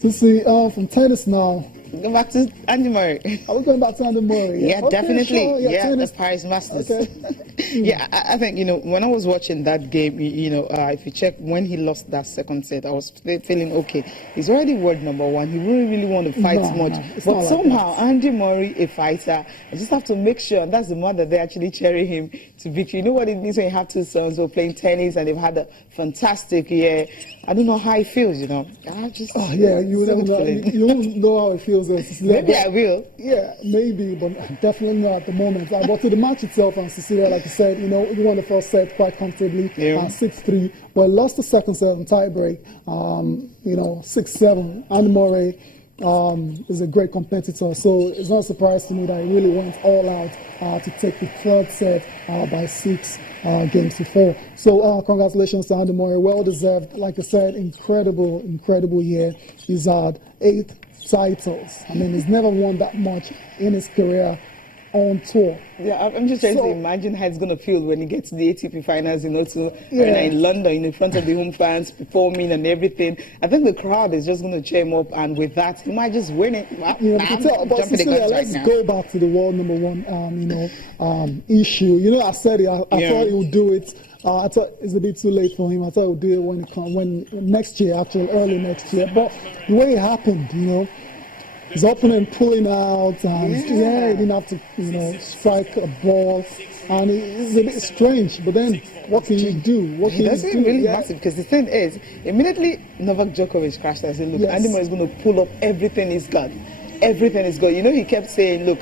So see, from tennis now. Go back to Andy Murray. Are we going back to Andy Murray? Yeah, okay, definitely. Sure. Yeah, the Paris Masters. Okay. Yeah, I think, when I was watching that game, if you check when he lost that second set, I was feeling okay. He's already world number one. He wouldn't really want to fight much. But somehow, Andy Murray, a fighter, I just have to make sure, and that's the more that they actually cherry him to victory. You know what it means when you have two sons who are playing tennis and they've had a fantastic year. I don't know how it feels, I just... Oh, yeah, you won't know how it feels. Maybe I will. Yeah, maybe, but definitely not at the moment. But to the match itself, and Cecilia, like you said, he won the first set quite comfortably, 6-3, but lost the second set on tie break, 6-7. Andy Murray is a great competitor, so it's not a surprise to me that he really went all out to take the third set by 6 games to 4. So congratulations to Andy Murray, well deserved. Like I said, incredible year. He's had 8 titles. I mean, he's never won that much in his career on tour. Yeah, I'm just trying to imagine how it's going to feel when he gets to the ATP finals, in London, in front of the home fans, performing and everything. I think the crowd is just going to cheer him up, and with that, he might just win it. But Cecilia, let's go back to the world number one, issue. I said it. I thought he would do it. I thought it's a bit too late for him. I thought he would do it when next year, actually early next year. But the way it happened, his opponent pulling out, and he didn't have to, strike a ball, and it's a bit strange. But then, what can you do? What can That's really massive, because the thing is, immediately Novak Djokovic crashed and said, "Look, Andy Murray is going to pull up everything he's got, everything he's got." He kept saying, "Look,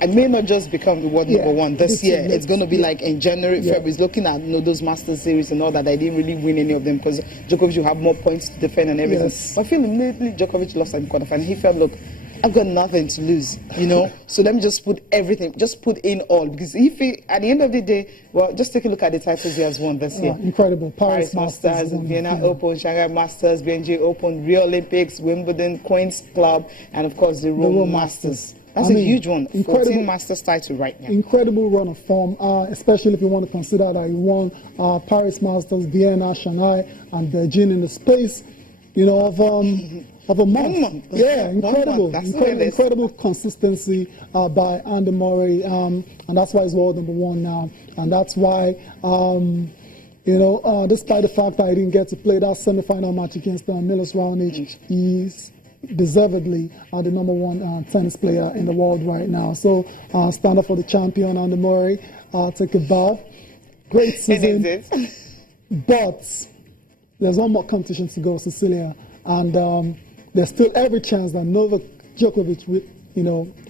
I may not just become the world number one this year. It's going to be like in January, February." He's looking at those Masters series and all that. I didn't really win any of them because Djokovic will have more points to defend and everything. But I feel immediately Djokovic lost in quarterfinal. He felt, look, I've got nothing to lose, So let me just put everything, just put in all. Because at the end of the day, well, just take a look at the titles he has won this year. Incredible. Paris Masters, Vienna Open, Shanghai Masters, BNJ Open, Rio Olympics, Wimbledon, Queen's Club, and of course the Rome Masters. That's a huge one. Incredible 14 Masters title right now. Incredible run of form, especially if you want to consider that he won Paris Masters, Vienna, Shanghai, and Beijing in the space, of a month. Yeah, incredible consistency by Andy Murray, and that's why he's world number one now. And that's why, despite the fact that he didn't get to play that semi-final match against Milos Raonic, he's deservedly the number one tennis player in the world right now. So stand up for the champion, Andy Murray. Take a bow. Great season. But there's one more competition to go, Cecilia. And there's still every chance that Novak Djokovic,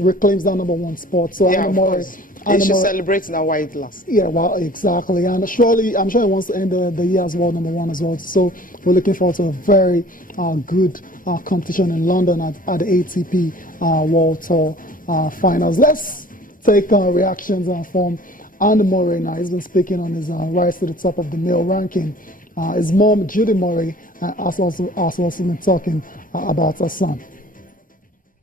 reclaims that number one spot. So Andy Murray, he should celebrate now while it lasts. Yeah, well, exactly. And I'm sure he wants to end the year as world number one as well. So we're looking forward to a very good competition in London at the ATP World Tour finals. Let's take reactions from Andy Murray now. He's been speaking on his rise to the top of the male ranking. His mom, Judy Murray, has also been talking about her son.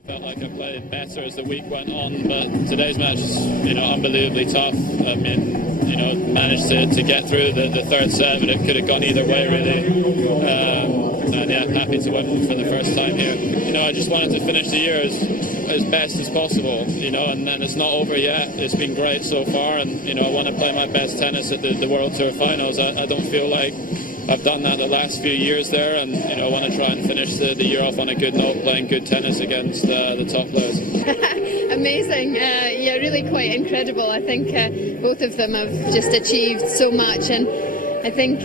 Felt like I played better as the week went on, but today's match is, unbelievably tough. I mean, managed to get through the third set, but it could have gone either way, really. And yeah, happy to win for the first time here. I just wanted to finish the year as best as possible, and then it's not over yet. It's been great so far, and I want to play my best tennis at the World Tour Finals. I don't feel like I've done that the last few years there, and I want to try and finish the year off on a good note, playing good tennis against the top players. Amazing, yeah, really quite incredible. I think both of them have just achieved so much, and I think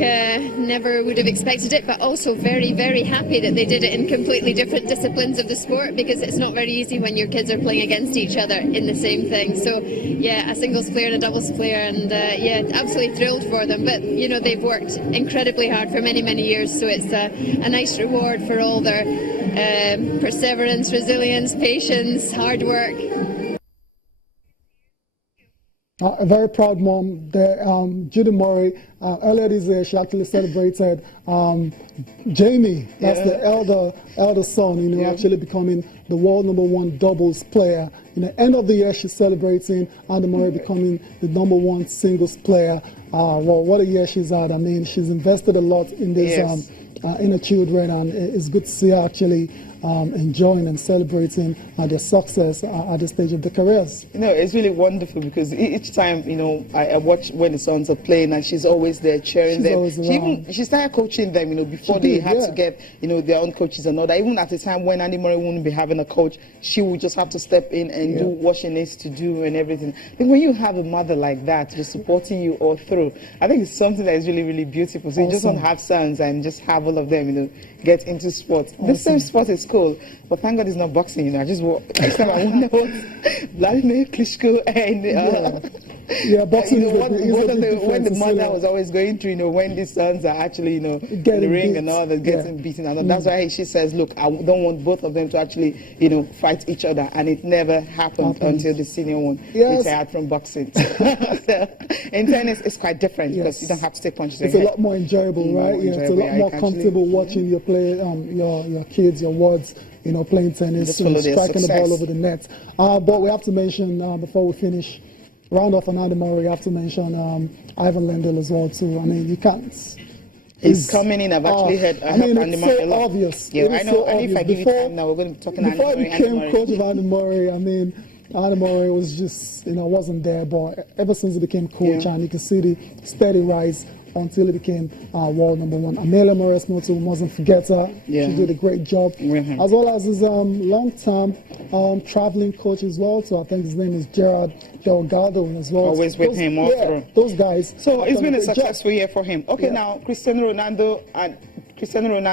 never would have expected it, but also very, very happy that they did it in completely different disciplines of the sport, because it's not very easy when your kids are playing against each other in the same thing. So yeah, a singles player and a doubles player, and yeah, absolutely thrilled for them. But they've worked incredibly hard for many, many years, so it's a nice reward for all their perseverance, resilience, patience, hard work. A very proud mom there, Judy Murray. Earlier this year, she actually celebrated Jamie, that's the elder son, actually becoming the world number one doubles player. End of the year, she's celebrating Andy Murray becoming the number one singles player. Well, what a year she's had. I mean, she's invested a lot in this inner children, and it's good to see her actually enjoying and celebrating their success at this stage of their careers. You know, it's really wonderful because each time, you know, I watch when the sons are playing, and she's always there cheering them. She started coaching them, you know, before they had to get, you know, their own coaches and all that. Even at the time when Andy Murray wouldn't be having a coach, she would just have to step in and do what she needs to do and everything. I think when you have a mother like that, just supporting you all through, I think it's something that is really, really beautiful. So you just don't have sons and just have all of them, you know, get into sports. The same sport is cool, but thank God it's not boxing, you know. I just next time I wonder what Vladimir Klitschko and boxing you know, when the mother was always going through, you know, when the sons are actually, you know, in the ring and all that, getting beaten. And that's why she says, look, I don't want both of them to actually, you know, fight each other. And it never happened until the senior one retired from boxing. So, in tennis, it's quite different because you don't have to take punches. It's a lot more enjoyable, right? It's a lot more comfortable watching your play, your kids, your wards, you know, playing tennis, striking the ball over the net. But we have to mention, before we finish, round off on Andy Murray, you have to mention Ivan Lendl as well, too. I mean, you can't... He's coming in. I've actually heard Andy Murray a lot. Obvious. Yeah, I know. And if I give you time now, we're going to be talking Before I became coach of Andy Murray, I mean, Andy Murray was just, you know, wasn't there. But ever since he became coach, and you can see the steady rise until he became world #1. Amelia Mauresmo, too, mustn't forget her. She did a great job. As well as his long-term traveling coach as well. So I think his name is Gerard Delgado as well. Always with him all through. Those guys. So it's been a successful year for him. Okay, now Cristiano Ronaldo